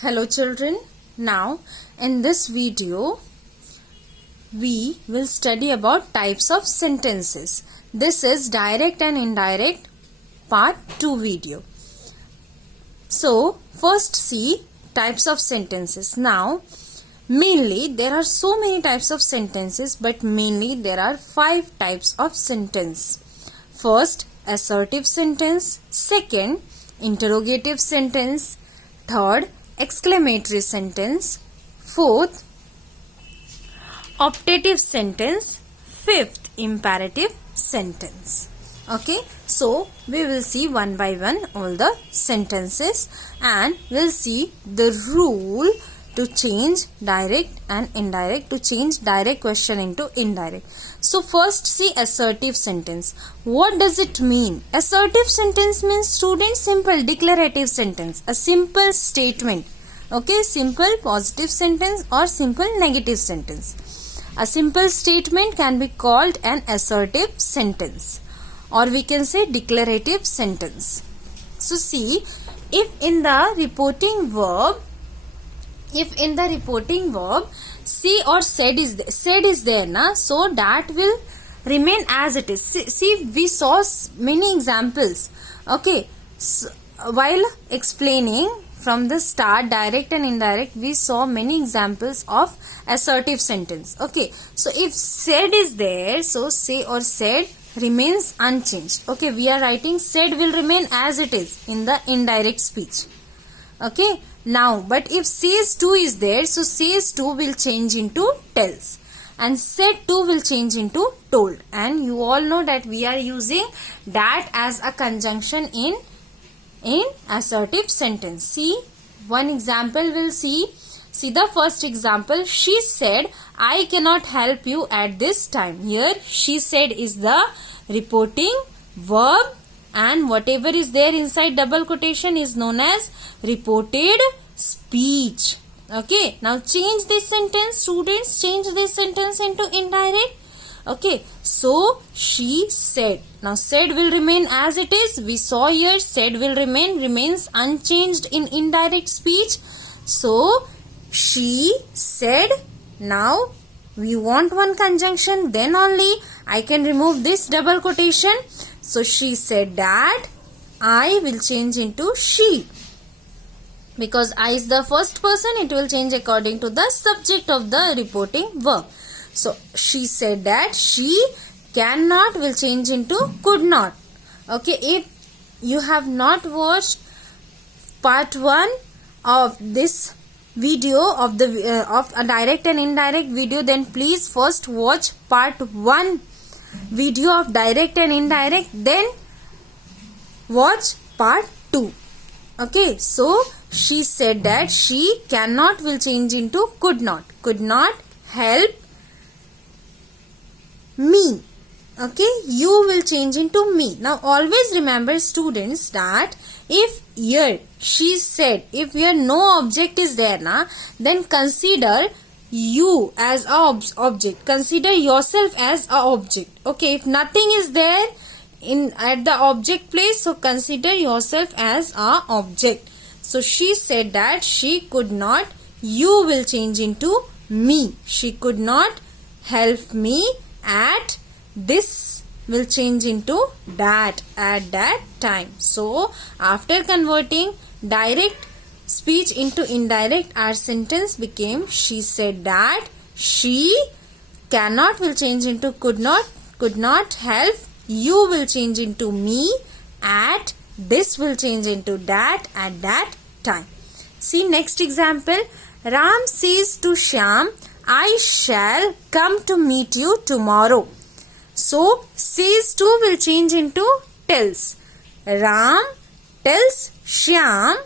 Hello children, now in this video we will study about types of sentences. This is direct and indirect part 2 video. So first see types of sentences. Now mainly there are so many types of sentences, but mainly there are 5 types of sentence. First, assertive sentence. Second, interrogative sentence. Third, exclamatory sentence. Fourth, optative sentence. Fifth, imperative sentence. Okay, so we will see one by one all the sentences and we'll see the rule to change direct and indirect, to change direct question into indirect. So first see assertive sentence. What does it mean? Assertive sentence means, students, simple declarative sentence, a simple statement. Okay, simple positive sentence or simple negative sentence. A simple statement can be called an assertive sentence, or we can say declarative sentence. So see, if in the reporting verb see or said is there na, so that will remain as it is. See we saw many examples. Okay, so while explaining from the start direct and indirect, we saw many examples of assertive sentence. Okay, so if said is there, so say or said remains unchanged. Okay, we are writing said will remain as it is in the indirect speech. Okay, now but if says to is there, so says to will change into tells and said to will change into told, and you all know that we are using that as a conjunction in assertive sentence. See one example we'll see the first example. She said, I cannot help you at this time. Here she said is the reporting verb, and whatever is there inside double quotation is known as reported speech. Okay, now change this sentence, students, change this sentence into indirect. Okay, so she said. Now said will remain as it is. We saw here said will remains unchanged in indirect speech. So she said. Now we want one conjunction, then only I can remove this double quotation. So she said that I will change into she. Because I is the first person, it will change according to the subject of the reporting verb. So she said that she cannot will change into could not. Okay, if you have not watched part 1 of this video of the of a direct and indirect video, then please first watch part 1 video of direct and indirect, then watch part 2. Okay, so she said that she cannot will change into could not help me. Okay, you will change into me. Now always remember, students, that if here she said, if here no object is there na, then consider you as a object, consider yourself as a object. Okay, if nothing is there at the object place, so consider yourself as a object. So she said that she could not, you will change into me. She could not help me at this, will change into that at that time. So after converting direct speech into indirect, our sentence became she said that she cannot will change into could not help, you will change into me, at this will change into that at that time. See next example. Ram says to Shyam, I shall come to meet you tomorrow. So says to will change into tells. Ram tells Shyam.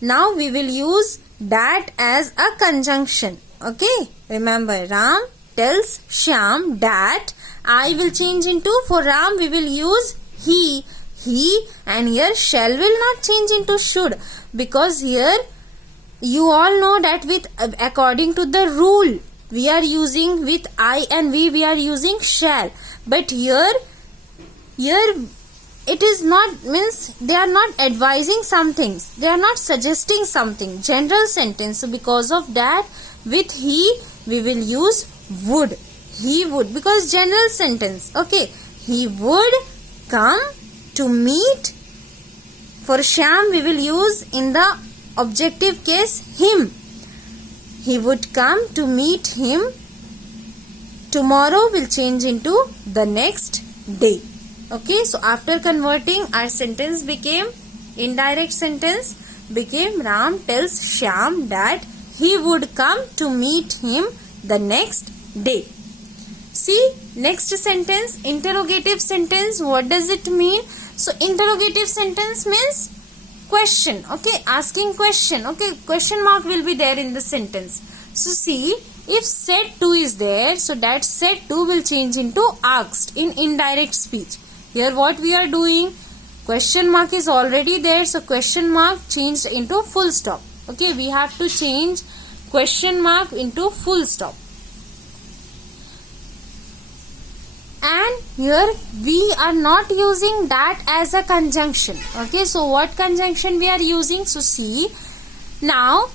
Now we will use that as a conjunction. Okay, remember, Ram tells Shyam that. I will change into, for Ram we will use he, and here shall will not change into should, because here you all know that with according to the rule we are using with I and we are using shall, but here it is not, means they are not advising some things, they are not suggesting something. General sentence. So because of that, with he we will use would. He would, because general sentence. Okay, he would come to meet. For Shyam we will use in the objective case him. He would come to meet him. Tomorrow will change into the next day. Okay, so after converting, our sentence became, indirect sentence became, Ram tells Shyam that he would come to meet him the next day. See, next sentence, interrogative sentence. What does it mean? So interrogative sentence means question. Okay, asking question. Okay, question mark will be there in the sentence. So see, if said to is there, so that said to will change into asked in indirect speech. Here what we are doing, question mark is already there, so question mark changed into full stop. Okay, we have to change question mark into full stop. And here we are not using that as a conjunction. Okay, so what conjunction we are using? So see, now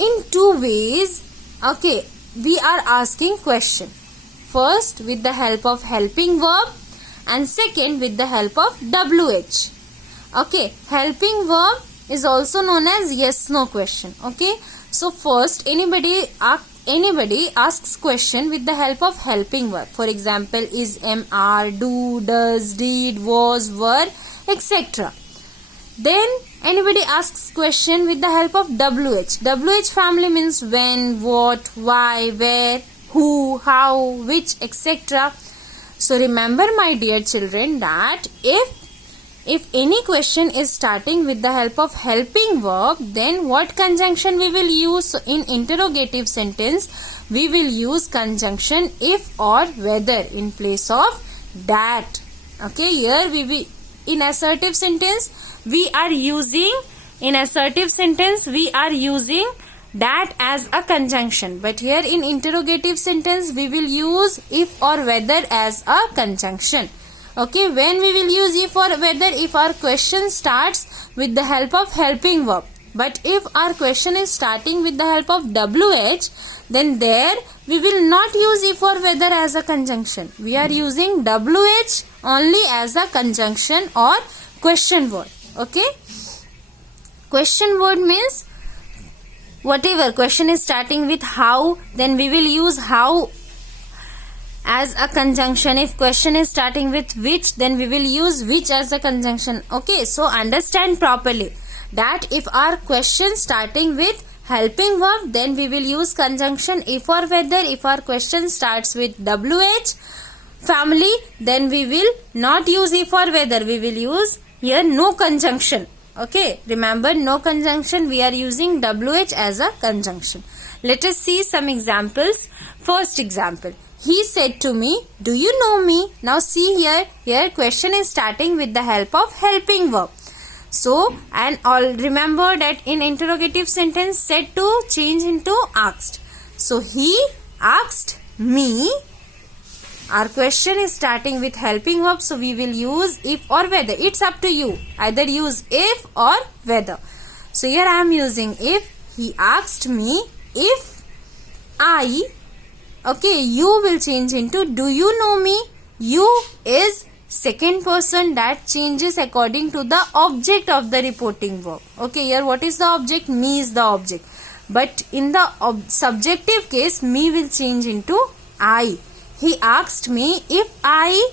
in two ways, okay, we are asking question. First with the help of helping verb, and second with the help of WH. Okay, helping verb is also known as yes no question. Okay, so first anybody asks question with the help of helping verb. For example, is, am, are, do, does, did, was, were, etc. Then anybody asks question with the help of WH. WH family means when, what, why, where, who, how, which, etc. So remember, my dear children, that if any question is starting with the help of helping verb, then what conjunction we will use? So in interrogative sentence, we will use conjunction if or whether in place of that. Okay, here we will, in assertive sentence we are using that as a conjunction, but here in interrogative sentence we will use if or whether as a conjunction. Okay, when we will use if or whether? If our question starts with the help of helping verb. But if our question is starting with the help of WH, then there we will not use if or whether as a conjunction. We are using WH only as a conjunction or question word. Okay, question word means whatever question is starting with how, then we will use how as a conjunction. If question is starting with which, then we will use which as a conjunction. Okay, so understand properly that if our question starting with helping verb, then we will use conjunction if or whether. If our question starts with WH family, then we will not use if or whether, we will use here no conjunction. Okay, remember, no conjunction, we are using WH as a conjunction. Let us see some examples. First example, he said to me, do you know me? Now see here question is starting with the help of helping verb. So, and all remember that in interrogative sentence said to change into asked. So he asked me. Our question is starting with helping verb, so we will use if or whether. It's up to you. Either use if or whether. So here I am using if. He asked me if I. Okay, you will change into do you know me? You is second person that changes according to the object of the reporting verb. Okay, here what is the object? Me is the object. But in the subjective case, me will change into I. He asked me if I,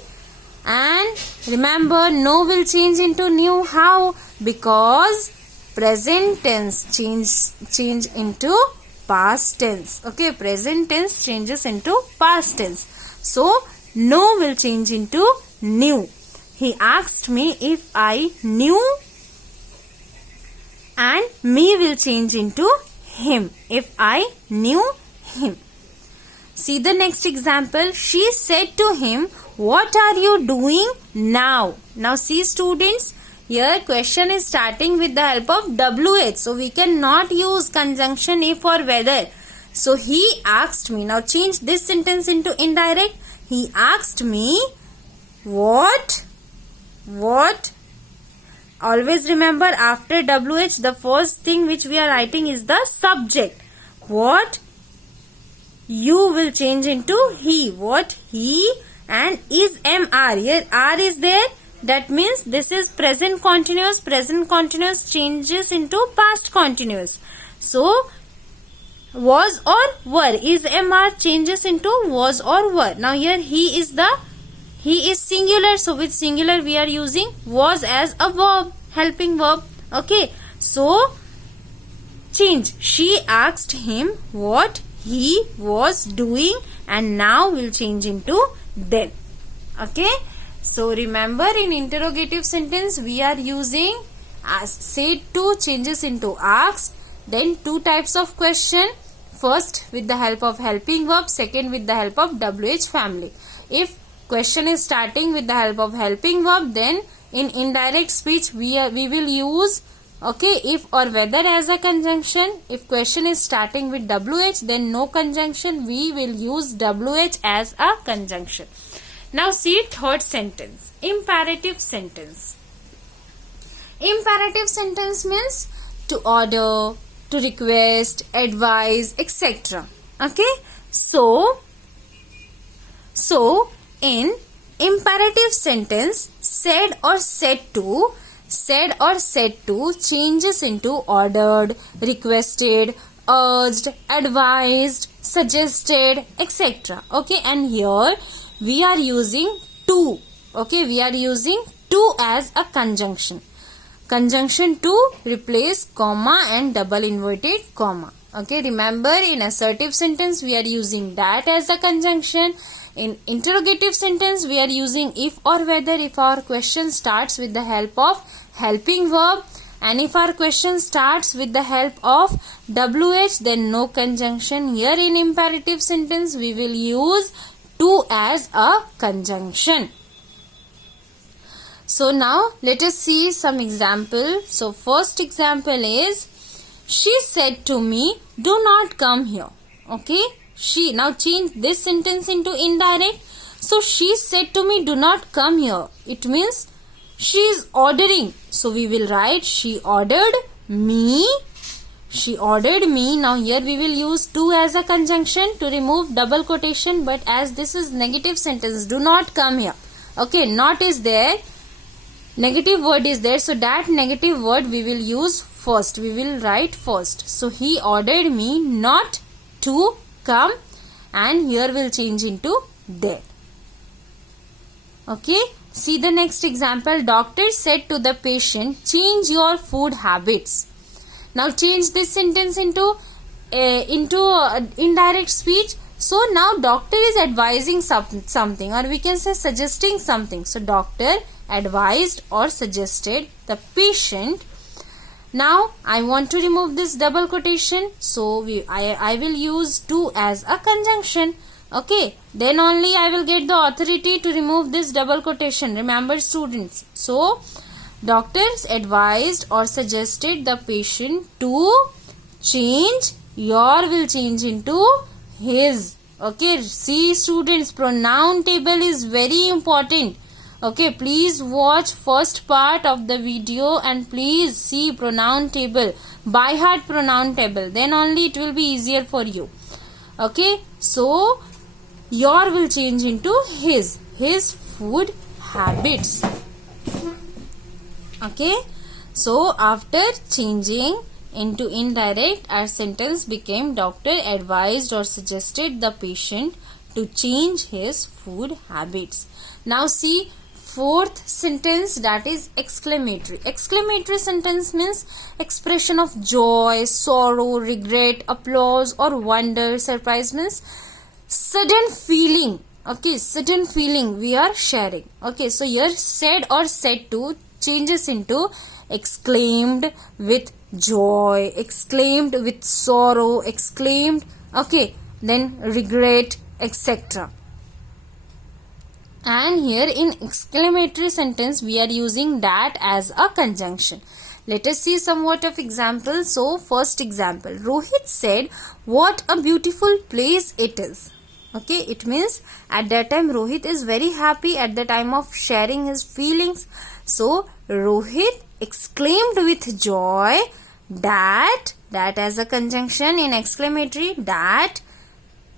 and remember no will change into new. How? Because present tense change into past tense. Okay, present tense changes into past tense. So no will change into new. He asked me if I knew, and me will change into him. If I knew him. See the next example. She said to him, what are you doing now? Now see students, here question is starting with the help of WH. So we cannot use conjunction if or whether. So he asked me. Now change this sentence into indirect. He asked me, what What? Always remember, after WH, the first thing which we are writing is the subject. What? You will change into he. What? He. And is MR. Here R is there. That means this is present continuous. Present continuous changes into past continuous. So, was or were. Is MR changes into was or were. Now here he is singular. So with singular we are using was as a verb, helping verb. Okay. So change. She asked him what he was doing, and now will change into then. Okay. So remember, in interrogative sentence we are using as said to changes into asked. Then two types of question. First with the help of helping verb, second with the help of WH family. If question is starting with the help of helping verb, then in indirect speech we will use if or whether as a conjunction. If question is starting with WH, then no conjunction, we will use WH as a conjunction. Now see third sentence, imperative sentence. Imperative sentence means to order, to request, advise, etc. Okay. So in imperative sentence, said or said to changes into ordered, requested, urged, advised, suggested, etc. Okay. And here we are using to. Okay. We are using to as a conjunction. Conjunction to replace comma and double inverted comma. Okay. Remember, in assertive sentence we are using that as a conjunction. In interrogative sentence we are using if or whether if our question starts with the help of helping verb, and if our question starts with the help of WH, then no conjunction. Here in imperative sentence we will use to as a conjunction. So now let us see some example. So first example is, she said to me, do not come here. Okay. She. Now change this sentence into indirect. So she said to me, do not come here. It means she is ordering. So we will write she ordered me. She ordered me. Now here we will use to as a conjunction to remove double quotation. But as this is negative sentence, do not come here. Okay. Not is there. Negative word is there. So that negative word we will use first. We will write first. So he ordered me not to come, and here will change into there. Okay. See the next example. Doctor said to the patient, change your food habits. Now change this sentence into indirect speech. So now doctor is advising something, or we can say suggesting something. So doctor advised or suggested the patient. Now I want to remove this double quotation, so I will use to as a conjunction. Okay. Then only I will get the authority to remove this double quotation. Remember, students. So doctors advised or suggested the patient to change. Your will change into his. Okay. See, students, pronoun table is very important. Okay, please watch first part of the video and please see pronoun table, by heart pronoun table, then only it will be easier for you. Okay, so your will change into his food habits. Okay, so after changing into indirect, our sentence became doctor advised or suggested the patient to change his food habits. Now see fourth sentence, that is exclamatory. Exclamatory sentence means expression of joy, sorrow, regret, applause or wonder. Surprise means sudden feeling. Okay, sudden feeling we are sharing. Okay, so here said or said to changes into exclaimed with joy, exclaimed with sorrow, exclaimed, okay, then regret, etc. And here in exclamatory sentence we are using that as a conjunction. Let us see somewhat of examples. So first example, Rohit said, what a beautiful place it is. Okay, it means at that time Rohit is very happy at the time of sharing his feelings. So Rohit exclaimed with joy that as a conjunction in exclamatory, that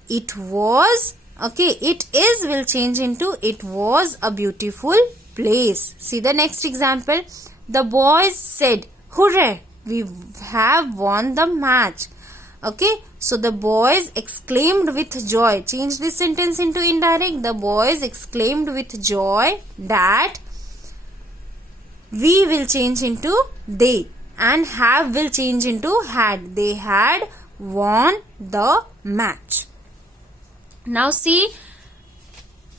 it was, okay, it is will change into it was a beautiful place. See the next example. The boys said, "Hooray, we have won the match." Okay, so the boys exclaimed with joy. Change this sentence into indirect. The boys exclaimed with joy that, we will change into they, and have will change into had. They had won the match. Now see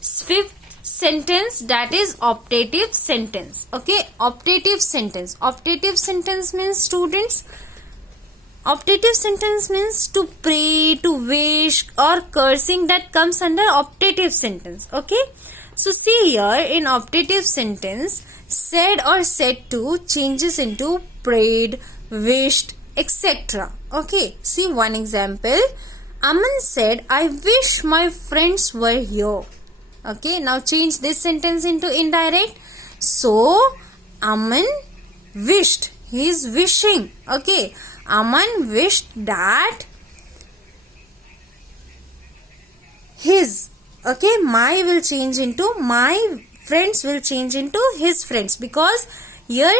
fifth sentence, that is optative sentence. Okay, optative sentence. Optative sentence means, students, optative sentence means to pray, to wish, or cursing, that comes under optative sentence. Okay, so see here in optative sentence, said or said to changes into prayed, wished, etc. Okay, see one example. Aman said, "I wish my friends were here." Okay, now change this sentence into indirect. So Aman wished, he is wishing. Okay, Aman wished that his, okay, my will change into my friends, will change into his friends, because here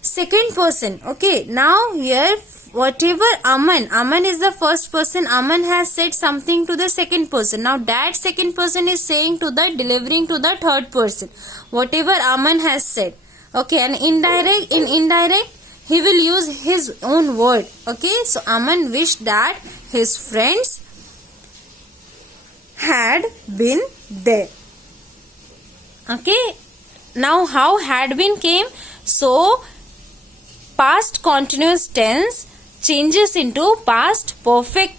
second person. Okay, now here whatever Aman is the first person, Aman has said something to the second person. Now that second person is saying to the, delivering to the third person whatever Aman has said. Okay, and indirect, in indirect he will use his own word. Okay, so Aman wished that his friends had been there. Okay, now how had been came? So past continuous tense changes into past perfect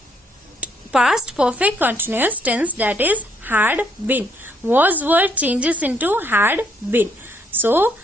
continuous tense, that is had been. Was word changes into had been. So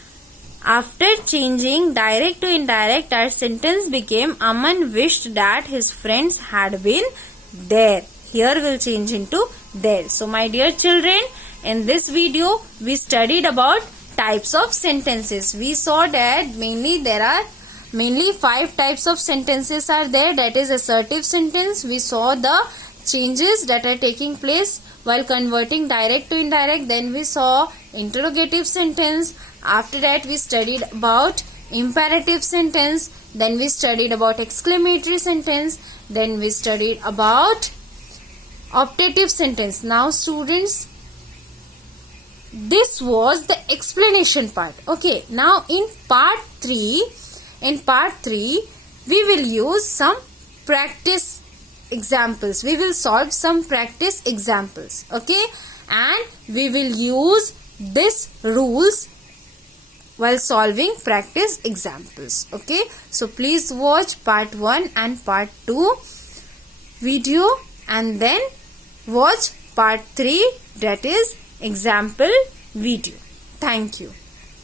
after changing direct to indirect, our sentence became Aman wished that his friends had been there. Here will change into there. So my dear children, in this video we studied about types of sentences. We saw that mainly 5 types of sentences are there, that is assertive sentence. We saw the changes that are taking place while converting direct to indirect. Then we saw interrogative sentence. After that we studied about imperative sentence. Then we studied about exclamatory sentence. Then we studied about optative sentence. Now students, this was the explanation part. Okay, now in part 3 we will use some practice examples. We will solve some practice examples. Okay, and we will use these rules while solving practice examples. Okay, so please watch part 1 and part 2 video, and then watch part 3, that is example video. Thank you.